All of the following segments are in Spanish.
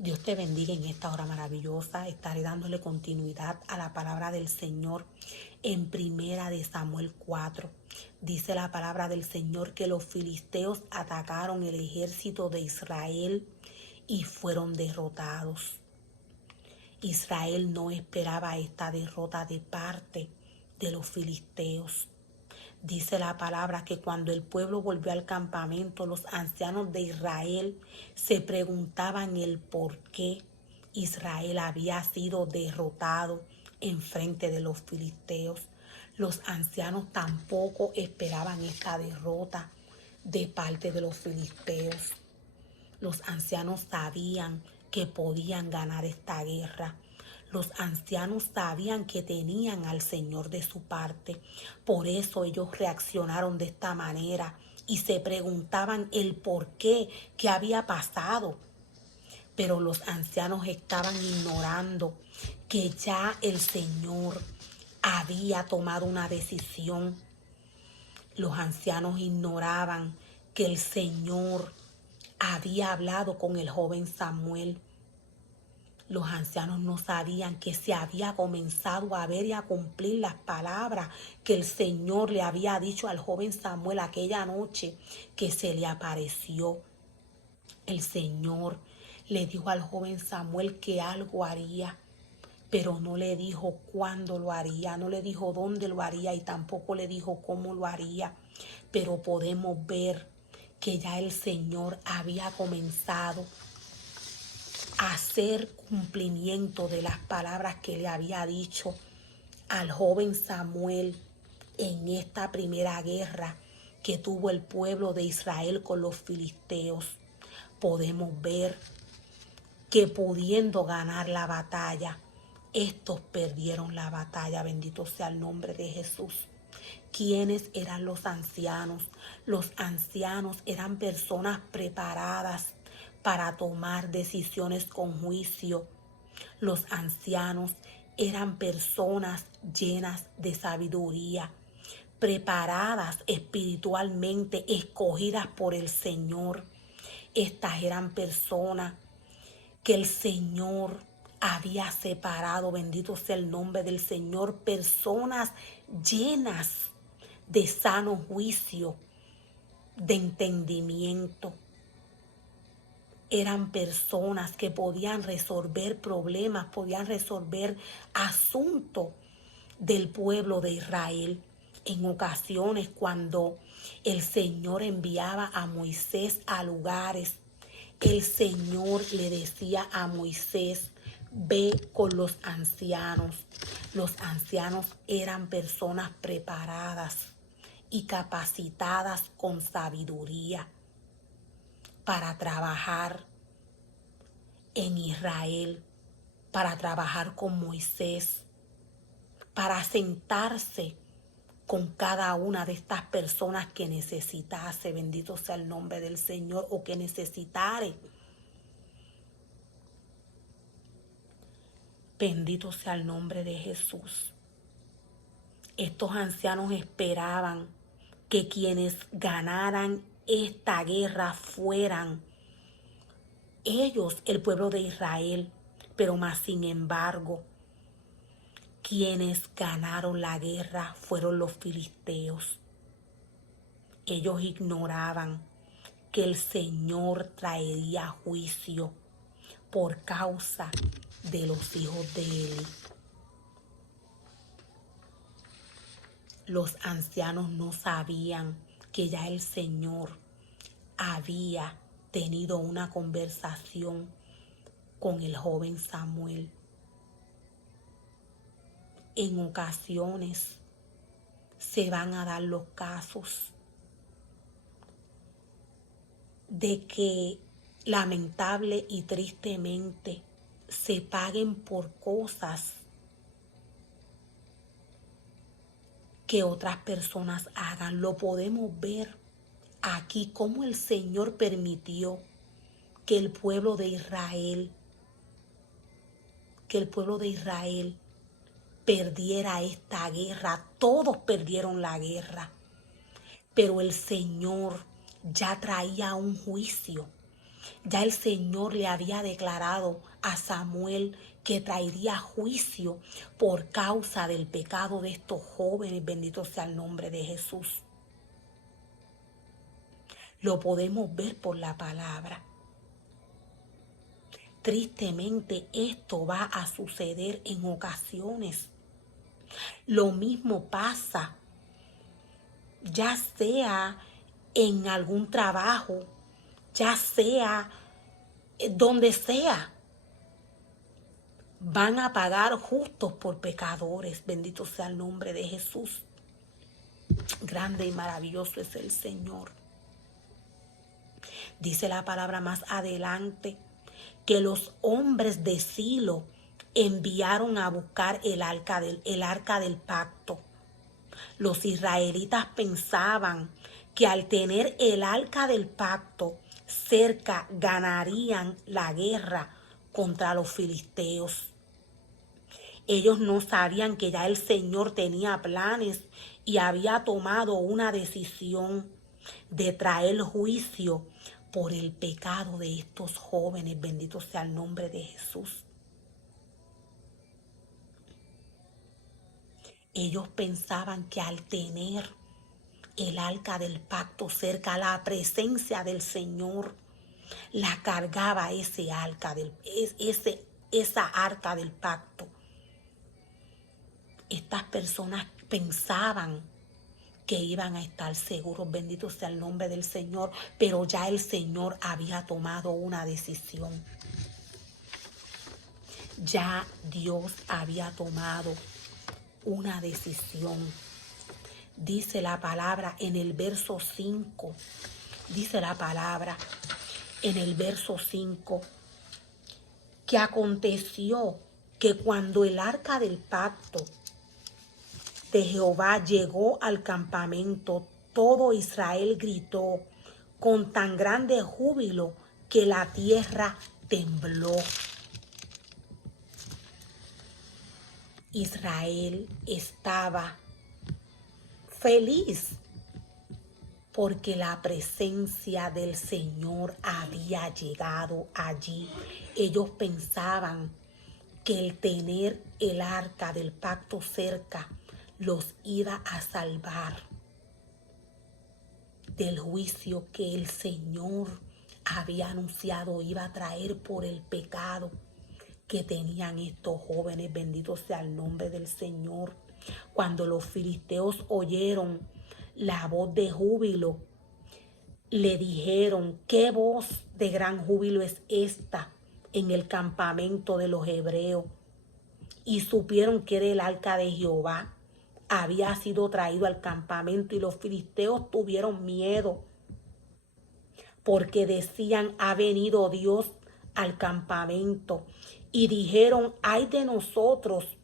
Dios te bendiga en esta hora maravillosa. Estaré dándole continuidad a la palabra del Señor en Primera de Samuel 4. Dice la palabra del Señor que los filisteos atacaron el ejército de Israel y fueron derrotados. Israel no esperaba esta derrota de parte de los filisteos. Dice la palabra que cuando el pueblo volvió al campamento, los ancianos de Israel se preguntaban el por qué Israel había sido derrotado en frente de los filisteos. Los ancianos tampoco esperaban esta derrota de parte de los filisteos. Los ancianos sabían que podían ganar esta guerra. Los ancianos sabían que tenían al Señor de su parte. Por eso ellos reaccionaron de esta manera y se preguntaban el por qué, qué había pasado. Pero los ancianos estaban ignorando que ya el Señor había tomado una decisión. Los ancianos ignoraban que el Señor había hablado con el joven Samuel. Los ancianos no sabían que se había comenzado a ver y a cumplir las palabras que el Señor le había dicho al joven Samuel aquella noche que se le apareció. El Señor le dijo al joven Samuel que algo haría, pero no le dijo cuándo lo haría, no le dijo dónde lo haría y tampoco le dijo cómo lo haría. Pero podemos ver que ya el Señor había comenzado hacer cumplimiento de las palabras que le había dicho al joven Samuel en esta primera guerra que tuvo el pueblo de Israel con los filisteos. Podemos ver que pudiendo ganar la batalla, estos perdieron la batalla. Bendito sea el nombre de Jesús. ¿Quiénes eran los ancianos? Los ancianos eran personas preparadas para tomar decisiones con juicio. Los ancianos eran personas llenas de sabiduría, preparadas espiritualmente, escogidas por el Señor. Estas eran personas que el Señor había separado, bendito sea el nombre del Señor, personas llenas de sano juicio, de entendimiento. Eran personas que podían resolver problemas, podían resolver asuntos del pueblo de Israel. En ocasiones cuando el Señor enviaba a Moisés a lugares, el Señor le decía a Moisés: ve con los ancianos. Los ancianos eran personas preparadas y capacitadas con sabiduría para trabajar en Israel, para trabajar con Moisés, para sentarse con cada una de estas personas que necesitase, bendito sea el nombre del Señor, o que necesitare. Bendito sea el nombre de Jesús. Estos ancianos esperaban que quienes ganaran esta guerra fueran ellos, el pueblo de Israel, pero más sin embargo, quienes ganaron la guerra fueron los filisteos. Ellos ignoraban que el Señor traería juicio por causa de los hijos de Eli. Los ancianos no sabían que ya el Señor había tenido una conversación con el joven Samuel. En ocasiones se van a dar los casos de que lamentable y tristemente se paguen por cosas que otras personas hagan. Lo podemos ver aquí como el Señor permitió que el pueblo de Israel perdiera esta guerra. Todos perdieron la guerra, pero el Señor ya traía un juicio. Ya el Señor le había declarado a Samuel que traería juicio por causa del pecado de estos jóvenes. Bendito sea el nombre de Jesús. Lo podemos ver por la palabra. Tristemente, esto va a suceder en ocasiones. Lo mismo pasa, ya sea en algún trabajo, ya sea donde sea. Van a pagar justos por pecadores. Bendito sea el nombre de Jesús. Grande y maravilloso es el Señor. Dice la palabra más adelante que los hombres de Silo enviaron a buscar el arca del pacto. Los israelitas pensaban que al tener el arca del pacto cerca ganarían la guerra contra los filisteos. Ellos no sabían que ya el Señor tenía planes y había tomado una decisión de traer juicio por el pecado de estos jóvenes. Bendito sea el nombre de Jesús. Ellos pensaban que al tener el arca del pacto cerca, la presencia del Señor la cargaba esa arca del pacto. Estas personas pensaban que iban a estar seguros, bendito sea el nombre del Señor, pero ya el Señor había tomado una decisión. Ya Dios había tomado una decisión. Dice la palabra en el verso 5, dice la palabra en el verso 5, que aconteció que cuando el arca del pacto de Jehová llegó al campamento, todo Israel gritó con tan grande júbilo que la tierra tembló. Israel estaba feliz porque la presencia del Señor había llegado allí. Ellos pensaban que el tener el arca del pacto cerca los iba a salvar del juicio que el Señor había anunciado iba a traer por el pecado que tenían estos jóvenes. Bendito sea el nombre del Señor. Cuando los filisteos oyeron la voz de júbilo, le dijeron: ¿qué voz de gran júbilo es esta en el campamento de los hebreos? Y supieron que era el arca de Jehová. Había sido traído al campamento y los filisteos tuvieron miedo porque decían: ha venido Dios al campamento. Y dijeron: ay de nosotros,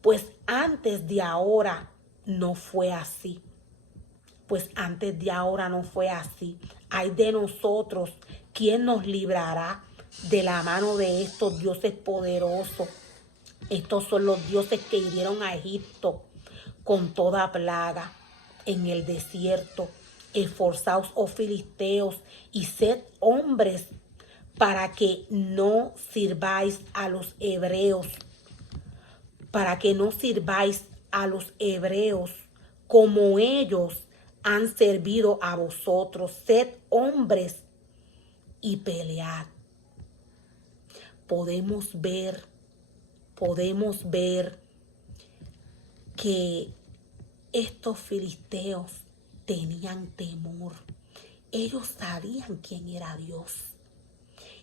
pues antes de ahora no fue así. Pues antes de ahora no fue así. Ay de nosotros, ¿quién nos librará de la mano de estos dioses poderosos? Estos son los dioses que hirieron a Egipto con toda plaga en el desierto. Esforzaos, oh filisteos, y sed hombres para que no sirváis a los hebreos, para que no sirváis a los hebreos como ellos han servido a vosotros. Sed hombres y pelead. Podemos ver que estos filisteos tenían temor. Ellos sabían quién era Dios.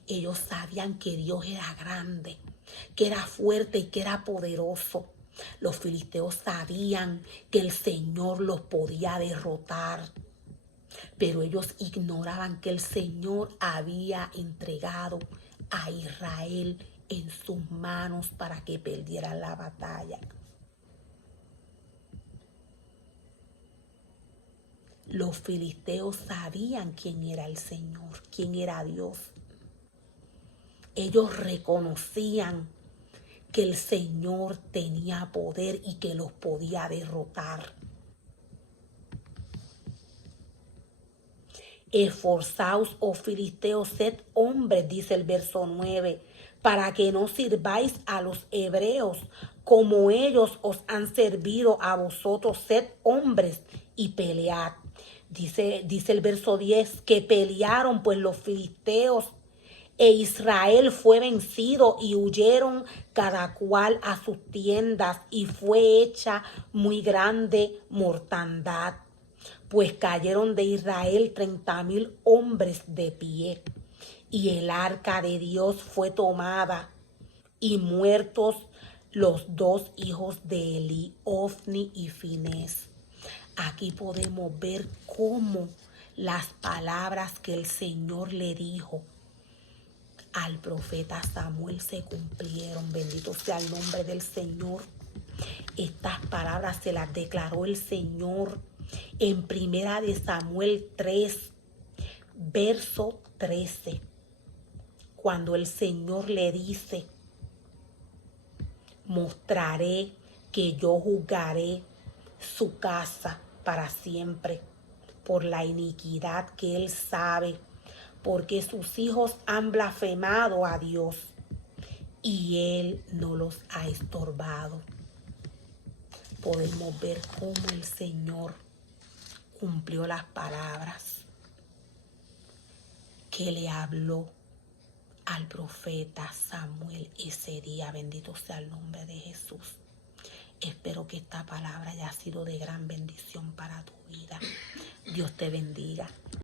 Ellos sabían que Dios era grande, que era fuerte y que era poderoso. Los filisteos sabían que el Señor los podía derrotar, pero ellos ignoraban que el Señor había entregado a Israel en sus manos para que perdieran la batalla. Los filisteos sabían quién era el Señor, quién era Dios. Ellos reconocían que el Señor tenía poder y que los podía derrotar. Esforzaos, oh filisteos, sed hombres, dice el verso 9, para que no sirváis a los hebreos como ellos os han servido a vosotros, sed hombres y pelead. Dice el verso 10 que pelearon pues los filisteos e Israel fue vencido y huyeron cada cual a sus tiendas y fue hecha muy grande mortandad. Pues cayeron de Israel 30,000 hombres de pie y el arca de Dios fue tomada y muertos los dos hijos de Eli, Ofni y Finés. Aquí podemos ver cómo las palabras que el Señor le dijo al profeta Samuel se cumplieron. Bendito sea el nombre del Señor. Estas palabras se las declaró el Señor en primera de Samuel 3, verso 13. Cuando el Señor le dice, mostraré que yo juzgaré su casa para siempre por la iniquidad que él sabe, porque sus hijos han blasfemado a Dios y él no los ha estorbado. Podemos ver cómo el Señor cumplió las palabras que le habló al profeta Samuel ese día. Bendito sea el nombre de Jesús. Espero que esta palabra haya sido de gran bendición para tu vida. Dios te bendiga.